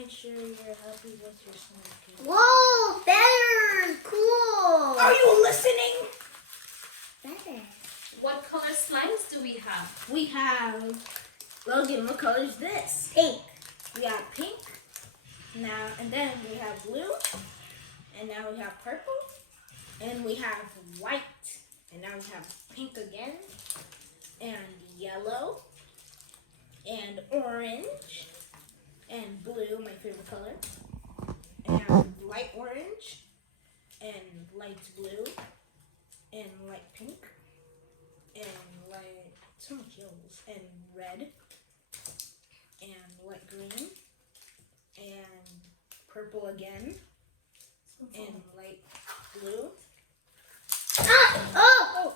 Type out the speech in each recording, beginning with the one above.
make sure you're happy with your slime cake. Whoa, better, cool. Are you listening? Better. What color slimes do we have? We have, Logan, what color is this? Pink. We have pink. Now, and then we have blue. And now we have purple. And we have white. And now we have pink again. And yellow. And orange. And blue, my favorite color. And light orange. And light blue. And light pink. And light, so much yellows. And red. And light green. And purple again. And light blue. Oh!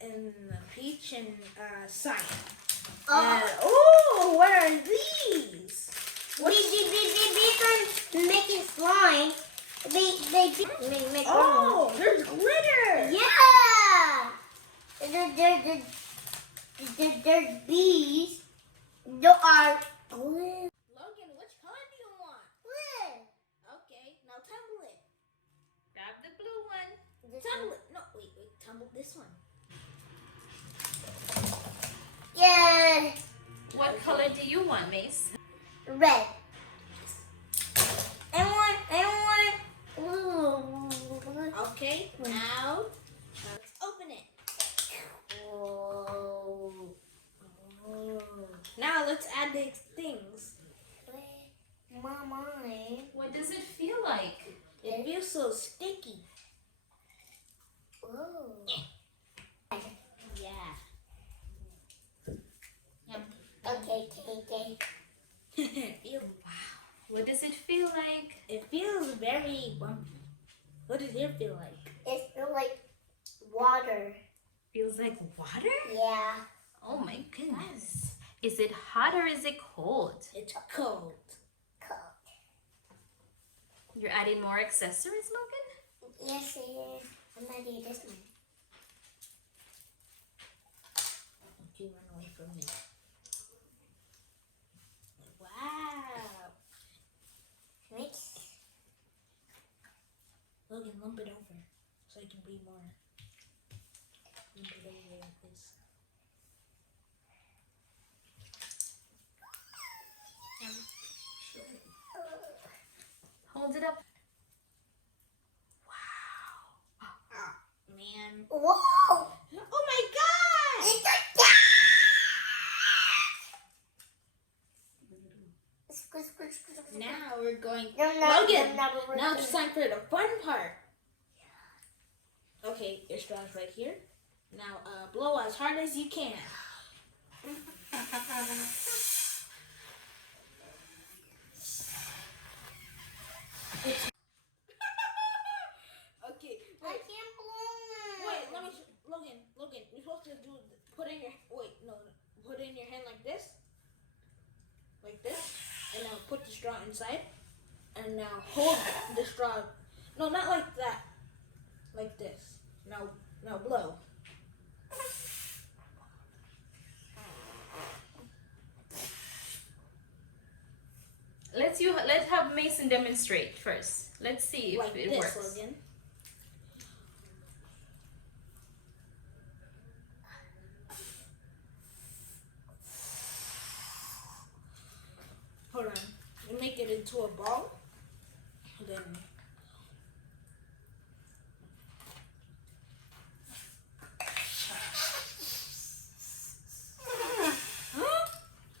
And peach and cyan. Oh. Oh, what are these? They can make it slime. They make Oh, there's glitter. Yeah. There's bees. There are glue. Logan, which color do you want? Glue. Okay, now tumble it. Grab the blue one. Tumble it. No, wait, tumble this one. Yeah. What color do you want, Mace? Red. I want blue. Okay, now let's open it. Whoa. Oh. Now let's add the things. Mama. What does it feel like? It feels so sticky. Whoa. Yeah. Okay. It feels, What does it feel like? it feels very bumpy. What does it feel like? It feels like water. Feels like water? Yeah. Oh my goodness. Is it hot or is it cold? It's cold. Cold. You're adding more accessories, Logan? Yes, it is. I'm gonna do this one. You run away from me. Wow. Mix. Logan, lump it over so I can be more. Lump it over like this. Hold it up. Wow. Oh, man. Whoa! Oh my God! It's a cat! Squish. Now we're going. No, Logan, no, now it's time for the fun part. Okay, your straw's right here. Now blow as hard as you can. Okay, I wait, can't blow wait, let me, Logan, you're supposed to do, put in your, put in your hand like this, and now put the straw inside, and now hold the straw, no, not like that, like this, now blow. Let's have Mason demonstrate first. Let's see if Like it this, works. Logan. Hold on. You make it into a ball. Then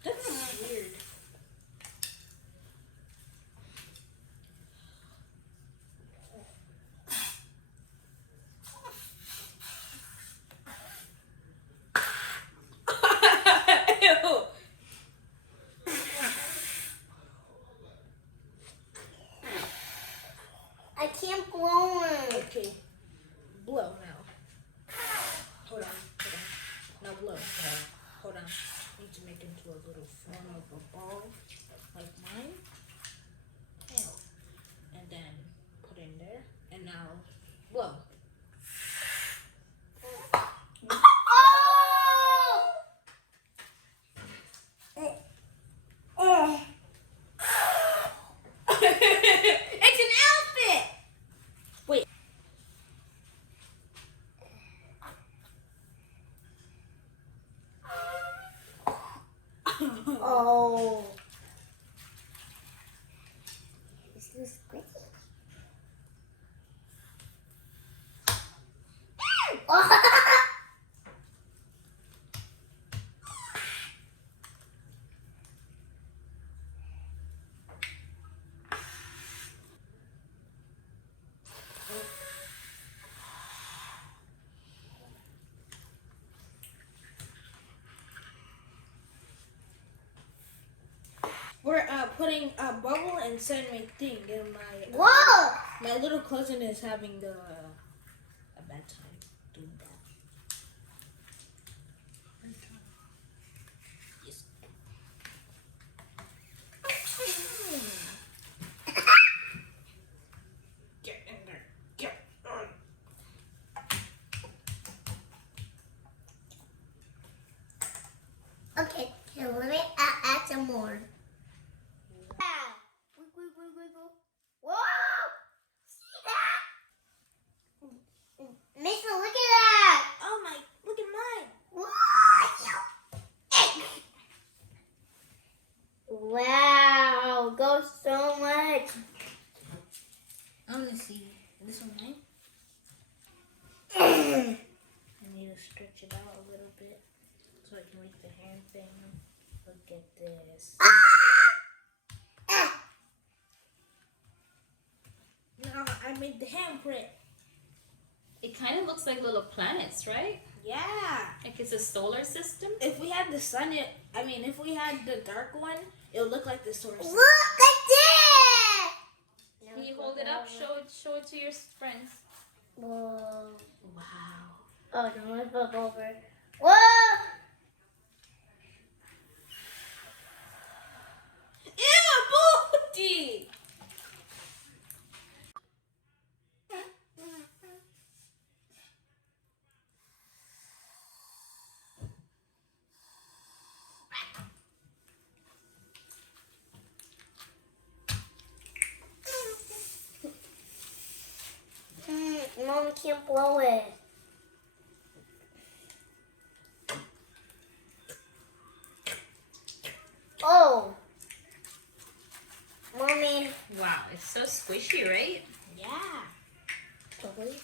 that's weird. Ew. I can't blow it. Okay. Blow now. Hold on. Now blow. Hold on. Need to make it into a little form of a ball like mine. Ew. And then put in there. And now blow. Oh! too squishy. We're putting a bubble and sending thing, and Whoa! my little cousin is having a bad time doing that. Yes. Get in there. Get on. Okay, so let me add some more. Whoa! See that? Mason, look at that! Oh my! Look at mine. Wow, go so much. I want to see this one, mine. I need to stretch it out a little bit so I can make the hand thing. Look at this. No, I made the handprint. It kind of looks like little planets, right? Yeah. Like it's a solar system. If we had the sun, if we had the dark one, it would look like the solar system. Look at this! Can you hold it up? Show it to your friends. Whoa. Wow. Oh, no, let's flip over. Whoa! Ew, booty! Mom can't blow it. Oh. Mommy. Wow, it's so squishy, right? Yeah. Totally.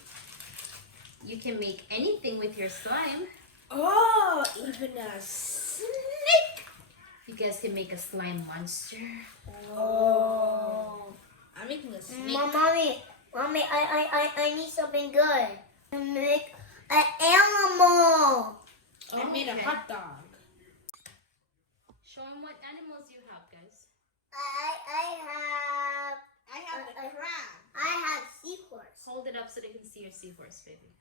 You can make anything with your slime. Oh, even a snake. You guys can make a slime monster. Oh. I'm making a snake. Mommy, I need something good. To make an animal. I made a hot dog. Show them what animals you have, guys. I have the crab. I have seahorse. Hold it up so they can see your seahorse, baby.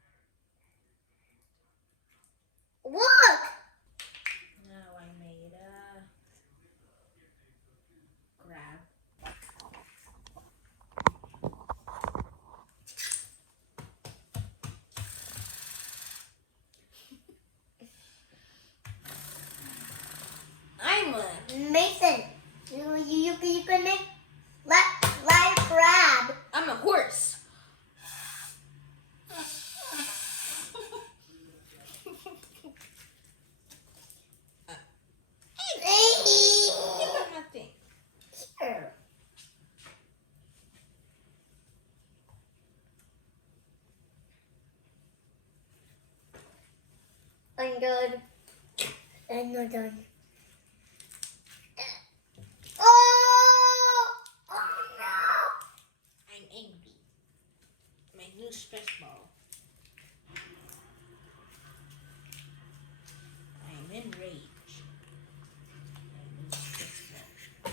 Look! Now I made a crab. Mason, you can make live crab. I'm a horse. Give her nothing. Here. I'm good. I'm not done. Oh! Oh no! I'm angry. My new stress ball. I'm enraged. My new stress ball.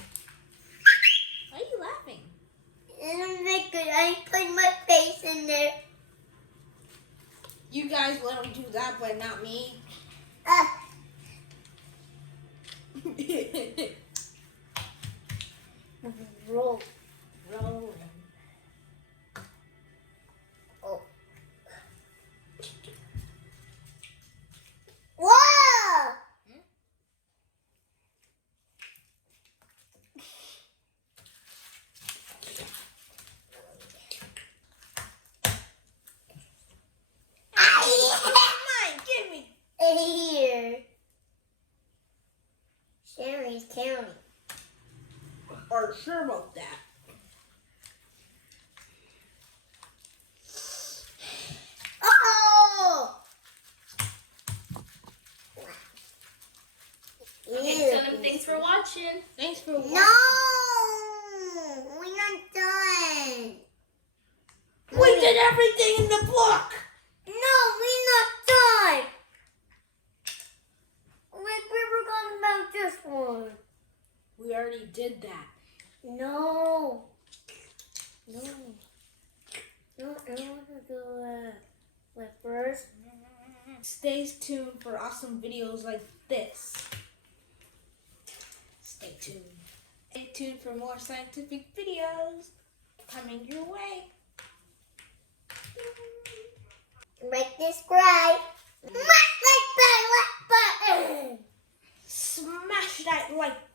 Why are you laughing? Isn't it good? I put my face in there. You guys let him do that, but not me. Roll. Rolling. Oh. Whoa! Come on, give me. Here. Sherry's counting. Or sure about that. watching. Thanks for watching. No, we're not done. We did everything in the book. No, we're not done. We forgot about this one. We already did that. No. No. No, I want to do like first. Stay tuned for awesome videos like this. Stay tuned. Stay tuned for more scientific videos coming your way. Like, subscribe. Like button. Smash that like